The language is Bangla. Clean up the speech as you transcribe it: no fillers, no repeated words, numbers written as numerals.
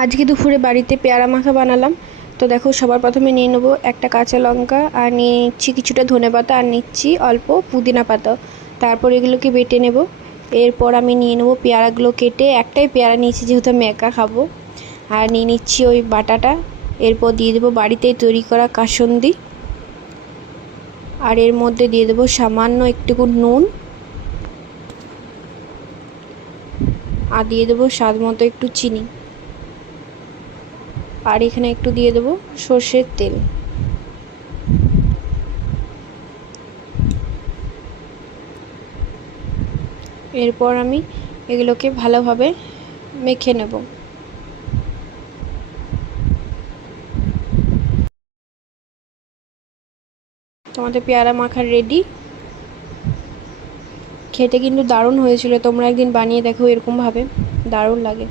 আজকে দুপুরে বাড়িতে পেয়ারা মাখা বানালাম। তো দেখো, সবার প্রথমে নিয়ে নেবো একটা কাঁচা লঙ্কা, আর নিয়ে নিচ্ছি কিছুটা ধনেপাতা, আর নিচ্ছি অল্প পুদিনা পাতা। তারপর এগুলোকে বেটে নেব। এরপর আমি নিয়ে নেবো পেয়ারাগুলো কেটে, একটাই পেয়ারা নিয়েছি যেহেতু আমি একা খাবো। আর নিয়ে নিচ্ছি ওই বাটাটা। এরপর দিয়ে দেবো বাড়িতেই তৈরি করা কাসুন্দি, আর এর মধ্যে দিয়ে দেবো সামান্য একটুকু নুন, আর দিয়ে দেবো স্বাদ মতো একটু চিনি, আর এখানে একটু দিয়ে দেবো সর্ষের তেল। এরপর আমি এগুলোকে ভালোভাবে মেখে নেব। তোমাদের পেয়ারা মাখা রেডি। খেতে কিন্তু দারুণ হয়েছিল, তোমরা একদিন বানিয়ে দেখো এরকমভাবে, দারুণ লাগে।